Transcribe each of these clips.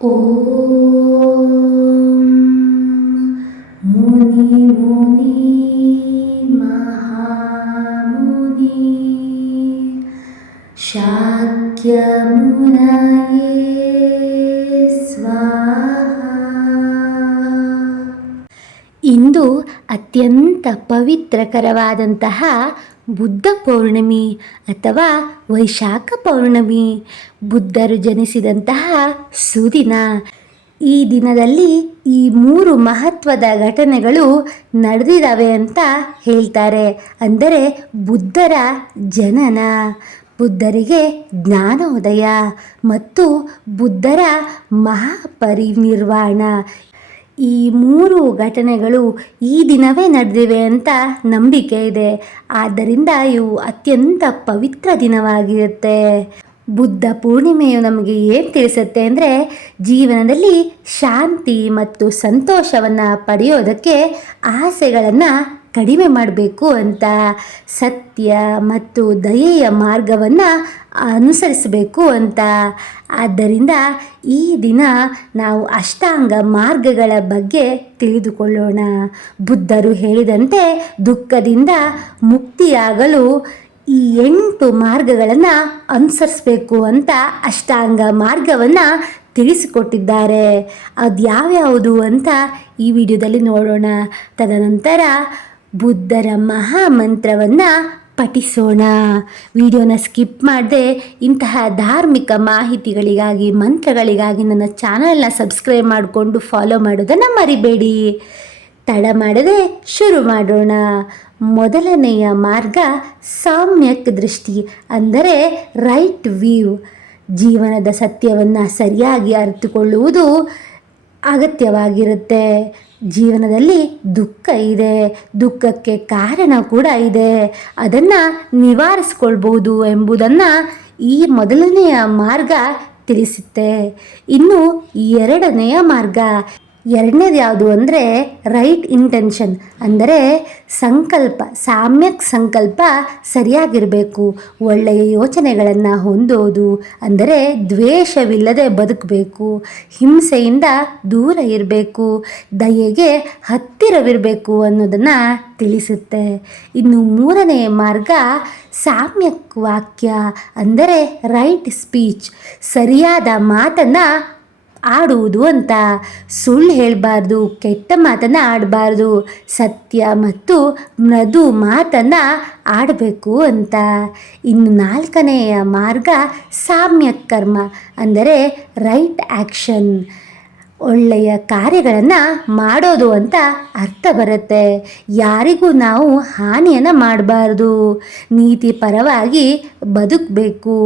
ಓಂ ಮುನಿ ಮುನಿ ಮಹಾಮುನಿ ಶಾಕ್ಯ ಮುನಯೇ ಸ್ವಾಹ. ಇಂದು ಅತ್ಯಂತ ಪವಿತ್ರಕರವಾದಂತಹ ಬುದ್ಧ ಪೌರ್ಣಮಿ ಅಥವಾ ವೈಶಾಖ ಪೌರ್ಣಮಿ, ಬುದ್ಧರು ಜನಿಸಿದಂತಹ ಸುದಿನ. ಈ ದಿನದಲ್ಲಿ ಈ 3 ಮಹತ್ವದ ಘಟನೆಗಳು ನಡೆದಿದ್ದಾವೆ ಅಂತ ಹೇಳ್ತಾರೆ. ಅಂದರೆ ಬುದ್ಧರ ಜನನ, ಬುದ್ಧರಿಗೆ ಜ್ಞಾನೋದಯ ಮತ್ತು ಬುದ್ಧರ ಮಹಾಪರಿನಿರ್ವಾಣ. ಈ 3 ಘಟನೆಗಳು ಈ ದಿನವೇ ನಡೆದಿವೆ ಅಂತ ನಂಬಿಕೆ ಇದೆ. ಆದ್ದರಿಂದ ಇವು ಅತ್ಯಂತ ಪವಿತ್ರ ದಿನವಾಗಿರುತ್ತೆ. ಬುದ್ಧ ಪೂರ್ಣಿಮೆಯು ನಮಗೆ ಏನು ತಿಳಿಸುತ್ತೆ ಅಂದರೆ, ಜೀವನದಲ್ಲಿ ಶಾಂತಿ ಮತ್ತು ಸಂತೋಷವನ್ನು ಪಡೆಯೋದಕ್ಕೆ ಆಸೆಗಳನ್ನು ಕಡಿಮೆ ಮಾಡಬೇಕು ಅಂತ, ಸತ್ಯ ಮತ್ತು ದಯೆಯ ಮಾರ್ಗವನ್ನು ಅನುಸರಿಸಬೇಕು ಅಂತ. ಆದ್ದರಿಂದ ಈ ದಿನ ನಾವು ಅಷ್ಟಾಂಗ ಮಾರ್ಗಗಳ ಬಗ್ಗೆ ತಿಳಿದುಕೊಳ್ಳೋಣ. ಬುದ್ಧರು ಹೇಳಿದಂತೆ ದುಃಖದಿಂದ ಮುಕ್ತಿಯಾಗಲು ಈ 8 ಮಾರ್ಗಗಳನ್ನು ಅನುಸರಿಸಬೇಕು ಅಂತ ಅಷ್ಟಾಂಗ ಮಾರ್ಗವನ್ನು ತಿಳಿಸಿಕೊಟ್ಟಿದ್ದಾರೆ. ಅದು ಯಾವ್ಯಾವುದು ಅಂತ ಈ ವಿಡಿಯೋದಲ್ಲಿ ನೋಡೋಣ. ತದನಂತರ ಬುದ್ಧರ ಮಹಾಮಂತ್ರವನ್ನು ಪಠಿಸೋಣ. ವಿಡಿಯೋನ ಸ್ಕಿಪ್ ಮಾಡದೆ ಇಂತಹ ಧಾರ್ಮಿಕ ಮಾಹಿತಿಗಳಿಗಾಗಿ, ಮಂತ್ರಗಳಿಗಾಗಿ ನನ್ನ ಚಾನಲ್ನ ಸಬ್ಸ್ಕ್ರೈಬ್ ಮಾಡಿಕೊಂಡು ಫಾಲೋ ಮಾಡೋದನ್ನು ಮರಿಬೇಡಿ. ತಡ ಮಾಡದೆ ಶುರು ಮಾಡೋಣ. ಮೊದಲನೆಯ ಮಾರ್ಗ ಸಾಮ್ಯಕ್ ದೃಷ್ಟಿ, ಅಂದರೆ ರೈಟ್ ವ್ಯೂ. ಜೀವನದ ಸತ್ಯವನ್ನು ಸರಿಯಾಗಿ ಅರಿತುಕೊಳ್ಳುವುದು ಅಗತ್ಯವಾಗಿರುತ್ತೆ. ಜೀವನದಲ್ಲಿ ದುಃಖ ಇದೆ, ದುಃಖಕ್ಕೆ ಕಾರಣ ಕೂಡ ಇದೆ, ಅದನ್ನು ನಿವಾರಿಸ್ಕೊಳ್ಬೋದು ಎಂಬುದನ್ನು ಈ ಮೊದಲನೆಯ ಮಾರ್ಗ ತಿಳಿಸುತ್ತೆ. ಇನ್ನು ಎರಡನೆಯ ಮಾರ್ಗ, ಎರಡನೇದು ಯಾವುದು ಅಂದರೆ ರೈಟ್ ಇಂಟೆನ್ಷನ್, ಅಂದರೆ ಸಂಕಲ್ಪ, ಸಾಮ್ಯಕ್ ಸಂಕಲ್ಪ ಸರಿಯಾಗಿರಬೇಕು. ಒಳ್ಳೆಯ ಯೋಚನೆಗಳನ್ನು ಹೊಂದೋದು, ಅಂದರೆ ದ್ವೇಷವಿಲ್ಲದೆ ಬದುಕಬೇಕು, ಹಿಂಸೆಯಿಂದ ದೂರ ಇರಬೇಕು, ದಯೆಗೆ ಹತ್ತಿರವಿರಬೇಕು ಅನ್ನೋದನ್ನು ತಿಳಿಸುತ್ತೆ. ಇನ್ನು ಮೂರನೆಯ ಮಾರ್ಗ ಸಾಮ್ಯಕ್ ವಾಕ್ಯ, ಅಂದರೆ ರೈಟ್ ಸ್ಪೀಚ್, ಸರಿಯಾದ ಮಾತನ್ನು ಆಡುವುದು ಅಂತ. ಸುಳ್ಳು ಹೇಳಬಾರ್ದು, ಕೆಟ್ಟ ಮಾತನ್ನು ಆಡಬಾರ್ದು, ಸತ್ಯ ಮತ್ತು ಮೃದು ಮಾತನ್ನು ಆಡಬೇಕು ಅಂತ. ಇನ್ನು ನಾಲ್ಕನೆಯ ಮಾರ್ಗ ಸಾಮ್ಯಕ್ ಕರ್ಮ, ಅಂದರೆ ರೈಟ್ ಆ್ಯಕ್ಷನ್, ಒಳ್ಳೆಯ ಕಾರ್ಯಗಳನ್ನು ಮಾಡೋದು ಅಂತ ಅರ್ಥ ಬರುತ್ತೆ. ಯಾರಿಗೂ ನಾವು ಹಾನಿಯನ್ನು ಮಾಡಬಾರ್ದು, ನೀತಿ ಪರವಾಗಿ ಬದುಕಬೇಕು,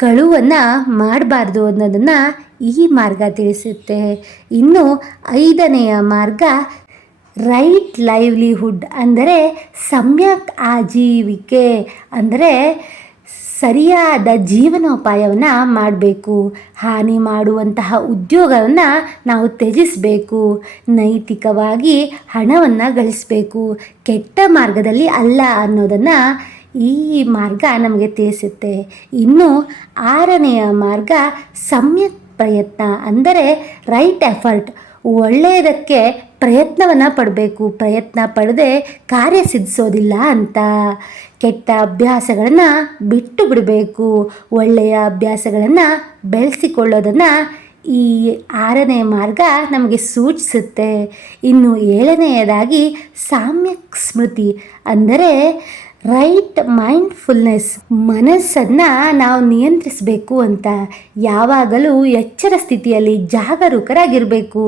ಕಳುವನ್ನು ಮಾಡಬಾರ್ದು ಅನ್ನೋದನ್ನು ಈ ಮಾರ್ಗ ತಿಳಿಸುತ್ತೆ. ಇನ್ನು ಐದನೆಯ ಮಾರ್ಗ ರೈಟ್ ಲೈವ್ಲಿಹುಡ್, ಅಂದರೆ ಸಮ್ಯಕ್ ಆಜೀವಿಕೆ, ಅಂದರೆ ಸರಿಯಾದ ಜೀವನೋಪಾಯವನ್ನು ಮಾಡಬೇಕು, ಹಾನಿ ಮಾಡುವಂತಹ ಉದ್ಯೋಗವನ್ನು ನಾವು ತ್ಯಜಿಸಬೇಕು, ನೈತಿಕವಾಗಿ ಹಣವನ್ನು ಗಳಿಸಬೇಕು, ಕೆಟ್ಟ ಮಾರ್ಗದಲ್ಲಿ ಅಲ್ಲ ಅನ್ನೋದನ್ನು ಈ ಮಾರ್ಗ ನಮಗೆ ತಿಳಿಸುತ್ತೆ. ಇನ್ನು ಆರನೆಯ ಮಾರ್ಗ ಸಮ್ಯಕ್ ಪ್ರಯತ್ನ, ಅಂದರೆ ರೈಟ್ ಎಫರ್ಟ್, ಒಳ್ಳೆಯದಕ್ಕೆ ಪ್ರಯತ್ನವನ್ನು ಪಡಬೇಕು, ಪ್ರಯತ್ನ ಪಡದೆ ಕಾರ್ಯ ಸಿದ್ಧಿಸೋದಿಲ್ಲ ಅಂತ. ಕೆಟ್ಟ ಅಭ್ಯಾಸಗಳನ್ನು ಬಿಟ್ಟು ಬಿಡಬೇಕು, ಒಳ್ಳೆಯ ಅಭ್ಯಾಸಗಳನ್ನು ಬೆಳೆಸಿಕೊಳ್ಳೋದನ್ನು ಈ ಆರನೇ ಮಾರ್ಗ ನಮಗೆ ಸೂಚಿಸುತ್ತೆ. ಇನ್ನು ಏಳನೆಯದಾಗಿ ಸಾಮ್ಯಕ್ ಸ್ಮೃತಿ, ಅಂದರೆ ರೈಟ್ ಮೈಂಡ್ಫುಲ್ನೆಸ್, ಮನಸ್ಸನ್ನು ನಾವು ನಿಯಂತ್ರಿಸಬೇಕು ಅಂತ. ಯಾವಾಗಲೂ ಎಚ್ಚರ ಸ್ಥಿತಿಯಲ್ಲಿ ಜಾಗರೂಕರಾಗಿರಬೇಕು,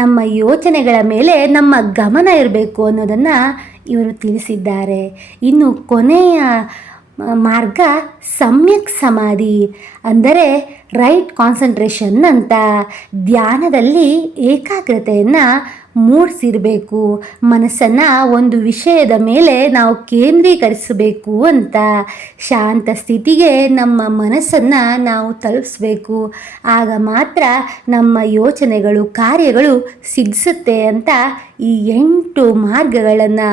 ನಮ್ಮ ಯೋಚನೆಗಳ ಮೇಲೆ ನಮ್ಮ ಗಮನ ಇರಬೇಕು ಅನ್ನೋದನ್ನು ಇವರು ತಿಳಿಸಿದ್ದಾರೆ. ಇನ್ನು ಕೊನೆಯ ಮಾರ್ಗ ಸಮ್ಯಕ್ ಸಮಾಧಿ, ಅಂದರೆ ರೈಟ್ ಕಾನ್ಸಂಟ್ರೇಷನ್ ಅಂತ. ಧ್ಯಾನದಲ್ಲಿ ಏಕಾಗ್ರತೆಯನ್ನು ಮೂಡಿಸಿರಬೇಕು, ಮನಸ್ಸನ್ನು ಒಂದು ವಿಷಯದ ಮೇಲೆ ನಾವು ಕೇಂದ್ರೀಕರಿಸಬೇಕು ಅಂತ. ಶಾಂತ ಸ್ಥಿತಿಗೆ ನಮ್ಮ ಮನಸ್ಸನ್ನು ನಾವು ತಲುಪಿಸ್ಬೇಕು, ಆಗ ಮಾತ್ರ ನಮ್ಮ ಯೋಚನೆಗಳು, ಕಾರ್ಯಗಳು ಸಿದ್ಧಿಸುತ್ತೆ ಅಂತ ಈ 8 ಮಾರ್ಗಗಳನ್ನು,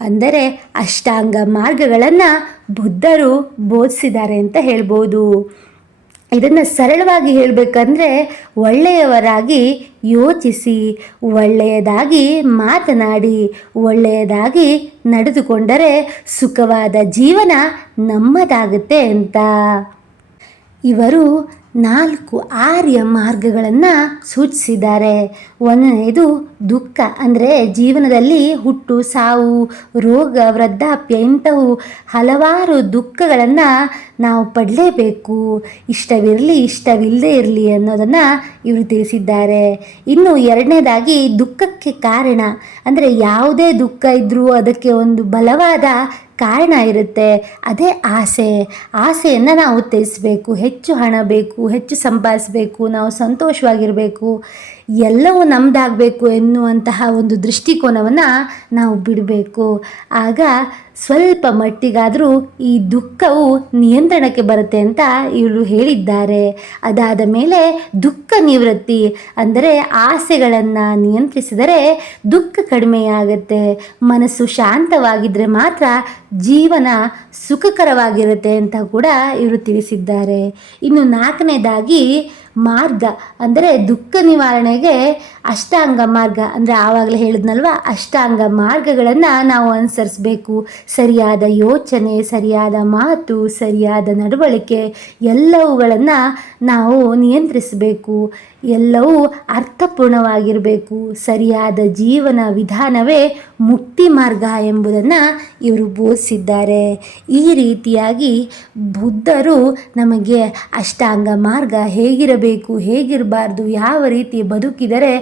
ಅಂದರೆ ಅಷ್ಟಾಂಗ ಮಾರ್ಗಗಳನ್ನು ಬುದ್ಧರು ಬೋಧಿಸಿದ್ದಾರೆ ಅಂತ ಹೇಳ್ಬೋದು. ಇದನ್ನು ಸರಳವಾಗಿ ಹೇಳಬೇಕಂದ್ರೆ ಒಳ್ಳೆಯವರಾಗಿ ಯೋಚಿಸಿ, ಒಳ್ಳೆಯದಾಗಿ ಮಾತನಾಡಿ, ಒಳ್ಳೆಯದಾಗಿ ನಡೆದುಕೊಂಡರೆ ಸುಖವಾದ ಜೀವನ ನಮ್ಮದಾಗುತ್ತೆ ಅಂತ. ಇವರು 4 ಆರ್ಯ ಮಾರ್ಗಗಳನ್ನು ಸೂಚಿಸಿದ್ದಾರೆ. ಒಂದನೇದು ದುಃಖ, ಅಂದರೆ ಜೀವನದಲ್ಲಿ ಹುಟ್ಟು, ಸಾವು, ರೋಗ, ವೃದ್ಧಾಪ್ಯ ಇಂಥವು ಹಲವಾರು ದುಃಖಗಳನ್ನು ನಾವು ಪಡಲೇಬೇಕು, ಇಷ್ಟವಿರಲಿ ಇಷ್ಟವಿಲ್ಲದೆ ಇರಲಿ ಅನ್ನೋದನ್ನು ಇವರು ತಿಳಿಸಿದ್ದಾರೆ. ಇನ್ನು ಎರಡನೇದಾಗಿ ದುಃಖಕ್ಕೆ ಕಾರಣ, ಅಂದರೆ ಯಾವುದೇ ದುಃಖ ಇದ್ದರೂ ಅದಕ್ಕೆ ಒಂದು ಬಲವಾದ ಕಾರಣ ಇರುತ್ತೆ, ಅದೇ ಆಸೆ. ಆಸೆಯನ್ನು ನಾವು ತ್ಯಜಿಸಬೇಕು. ಹೆಚ್ಚು ಹಣ ಬೇಕು, ಹೆಚ್ಚು ಸಂಪಾದಿಸಬೇಕು, ನಾವು ಸಂತೋಷವಾಗಿರಬೇಕು, ಎಲ್ಲವೂ ನಮ್ಮದಾಗಬೇಕು ಎನ್ನುವಂತಹ ಒಂದು ದೃಷ್ಟಿಕೋನವನ್ನು ನಾವು ಬಿಡಬೇಕು. ಆಗ ಸ್ವಲ್ಪ ಮಟ್ಟಿಗಾದರೂ ಈ ದುಃಖವು ನಿಯಂತ್ರಣಕ್ಕೆ ಬರುತ್ತೆ ಅಂತ ಇವರು ಹೇಳಿದ್ದಾರೆ. ಅದಾದ ಮೇಲೆ ದುಃಖ ನಿವೃತ್ತಿ, ಅಂದರೆ ಆಸೆಗಳನ್ನು ನಿಯಂತ್ರಿಸಿದರೆ ದುಃಖ ಕಡಿಮೆಯಾಗುತ್ತೆ. ಮನಸ್ಸು ಶಾಂತವಾಗಿದ್ದರೆ ಮಾತ್ರ ಜೀವನ ಸುಖಕರವಾಗಿರುತ್ತೆ ಅಂತ ಕೂಡ ಇವರು ತಿಳಿಸಿದ್ದಾರೆ. ಇನ್ನು 4ನೇದಾಗಿ ಮಾರ್ಗ, ಅಂದರೆ ದುಃಖ ನಿವಾರಣೆಗೆ ಅಷ್ಟಾಂಗ ಮಾರ್ಗ, ಅಂದರೆ ಆವಾಗಲೇ ಹೇಳಿದ್ನಲ್ವ, ಅಷ್ಟಾಂಗ ಮಾರ್ಗಗಳನ್ನು ನಾವು ಅನುಸರಿಸಬೇಕು. ಸರಿಯಾದ ಯೋಚನೆ, ಸರಿಯಾದ ಮಾತು, ಸರಿಯಾದ ನಡವಳಿಕೆ ಎಲ್ಲವುಗಳನ್ನು ನಾವು ನಿಯಂತ್ರಿಸಬೇಕು. ಎಲ್ಲವೂ ಅರ್ಥಪೂರ್ಣವಾಗಿರಬೇಕು. ಸರಿಯಾದ ಜೀವನ ವಿಧಾನವೇ ಮುಕ್ತಿ ಮಾರ್ಗ ಎಂಬುದನ್ನು ಇವರು ಬೋಧಿಸಿದ್ದಾರೆ. ಈ ರೀತಿಯಾಗಿ ಬುದ್ಧರು ನಮಗೆ ಅಷ್ಟಾಂಗ ಮಾರ್ಗ ಹೇಗಿರಬೇಕು, ಹೇಗಿರಬಾರ್ದು, ಯಾವ ರೀತಿ ಬದುಕಿದರೆ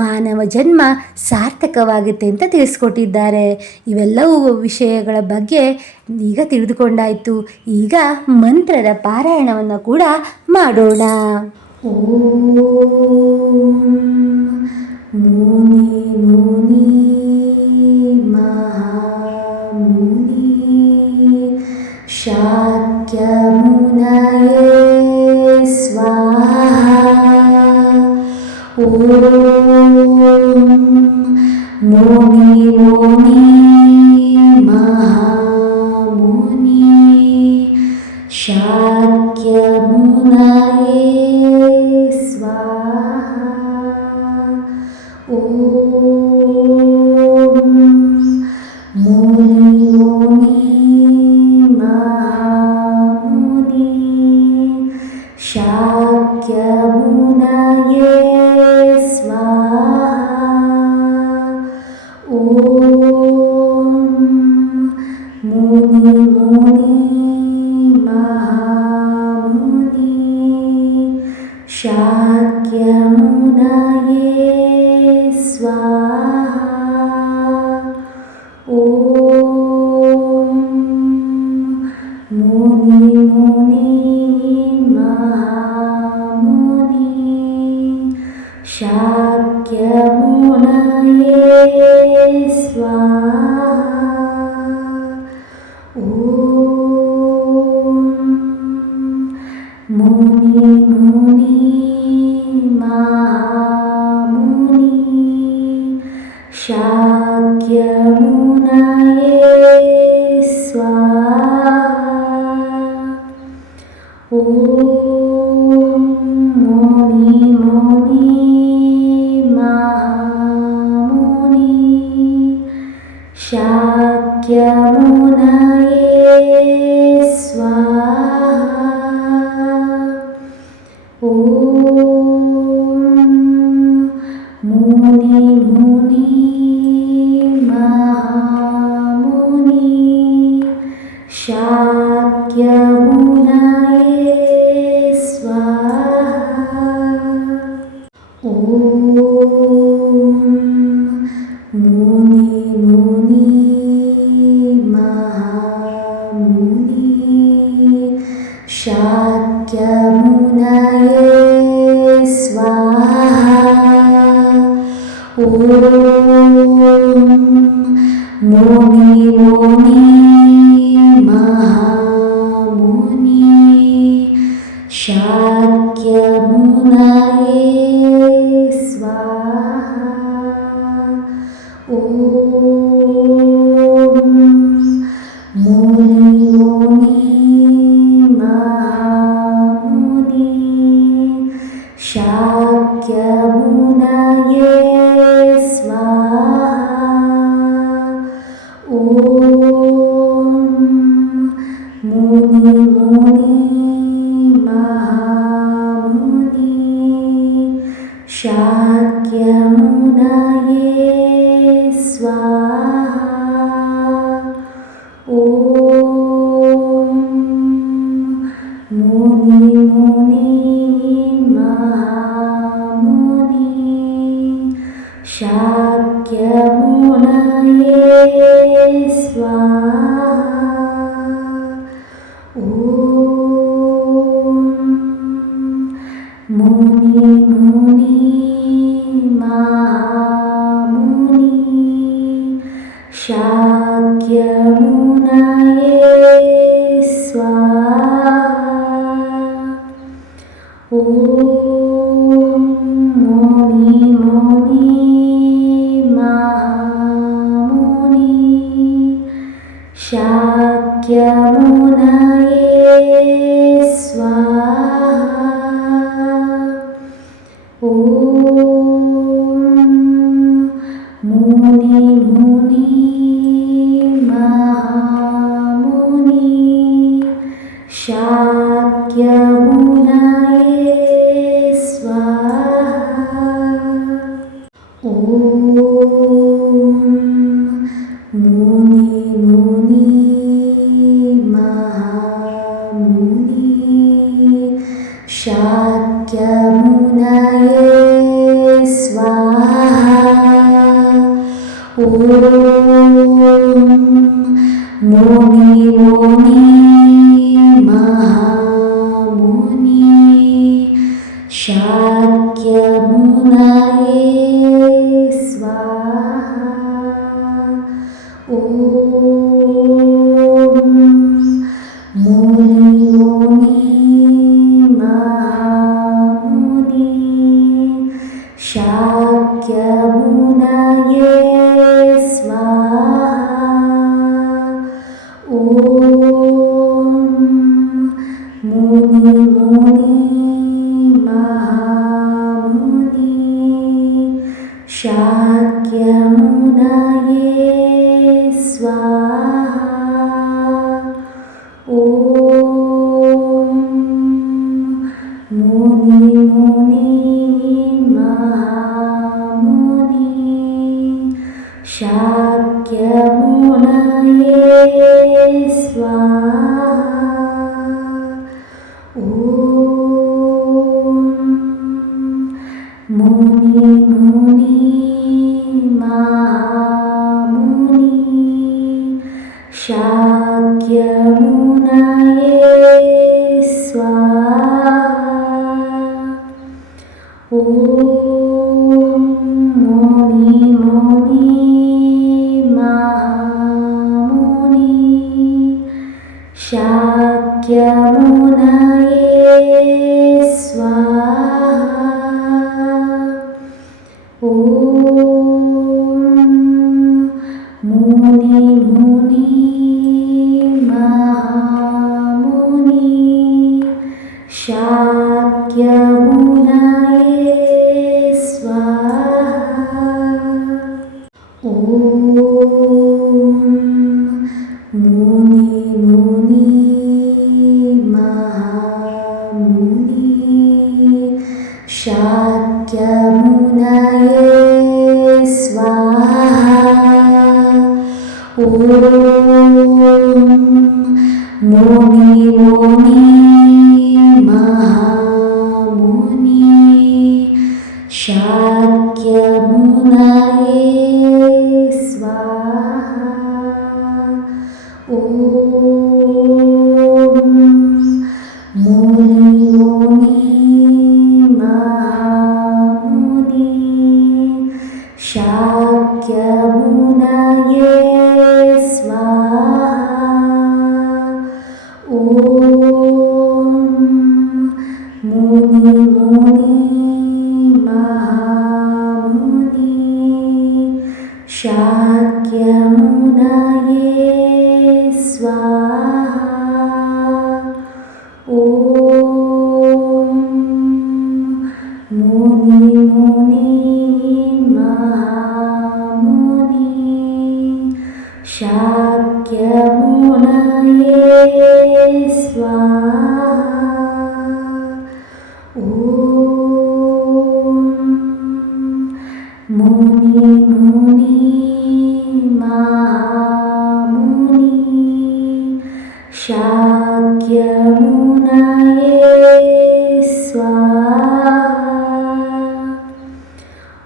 ಮಾನವ ಜನ್ಮ ಸಾರ್ಥಕವಾಗುತ್ತೆ ಅಂತ ತಿಳಿಸ್ಕೊಟ್ಟಿದ್ದಾರೆ. ಇವೆಲ್ಲವೂ ವಿಷಯಗಳ ಬಗ್ಗೆ ಈಗ ತಿಳಿದುಕೊಂಡಾಯಿತು. ಈಗ ಮಂತ್ರದ ಪಾರಾಯಣವನ್ನು ಕೂಡ ಮಾಡೋಣ. ಓಂ ಮುನಿ ಮುನಿ ಮಹಾಮುನಿ ಶಾಕ್ಯ ಮುನಯೇ ಸ್ವಾಹಾ. ಓಂ ಮುನಿ ಮುನಿ ಮಹಾಮುನಿ ಶಾಕ್ಯ ಮುನಯೇ ಸ್ವಾಹಾ. ಓಂ ಮುನಿ ಮುನಿ ಮಹಾಮುನಿ ಶಾಕ್ಯ ಮುನಯೇ ಸ್ವಾಹಾ. ಓಂ ಮುನಿ ಮುನಿ ಮಹಾಮುನಿ ಶಾಕ್ಯ ಮುನಯೇ ಸ್ವಾಹಾ. ಓಂ ಮುನಿ ಮುನಿ ಮಹಾಮುನಿ ಶಾಕ್ಯ ಮುನಯೇ ಸ್ವಾಹಾ. ಓಂ ಮುನಿ ಮುನಿ ಮಹಾಮುನಿ ಶಾಕ್ಯ ಮುನಯೇ ಸ್ವಾಹಾ. ಓಂ ಮುನಿ ಮುನಿ ಮಹಾಮುನಿ ಶಾಕ್ಯ ಮುನಯೇ ಸ್ವಾಹಾ. ಓಂ ಮುನಿ ಮುನಿ ಮಹಾಮುನಿ ಶಾಕ್ಯ ಮುನಯೇ ಸ್ವಾಹಾ. ಓಂ ಮುನಿ ಮುನಿ ಮಹಾಮುನಿ ಶಾಕ್ಯ ಮುನಯೇ ಸ್ವಾಹಾ. ಓಂ ಮುನಿ ಮುನಿ ಮಹಾಮುನಿ ಶಾಕ್ಯ ಮುನಯೇ ಸ್ವಾಹಾ. ಓಂ ಮುನಿ ಮುನಿ ಮಹಾಮುನಿ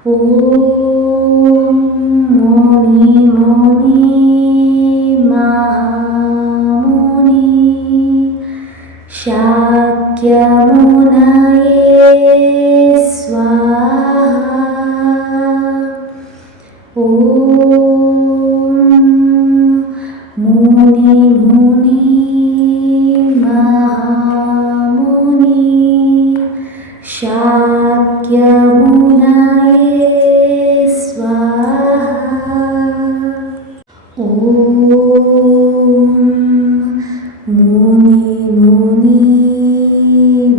ఓం ముని ముని మహాముని శాక్యమునయే స్వాహా. ఓం ముని ముని మహాముని శాక్యమునయే స్వాహా. ఓం ముని ముని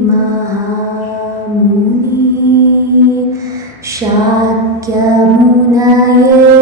మహాముని శాక్యమునయే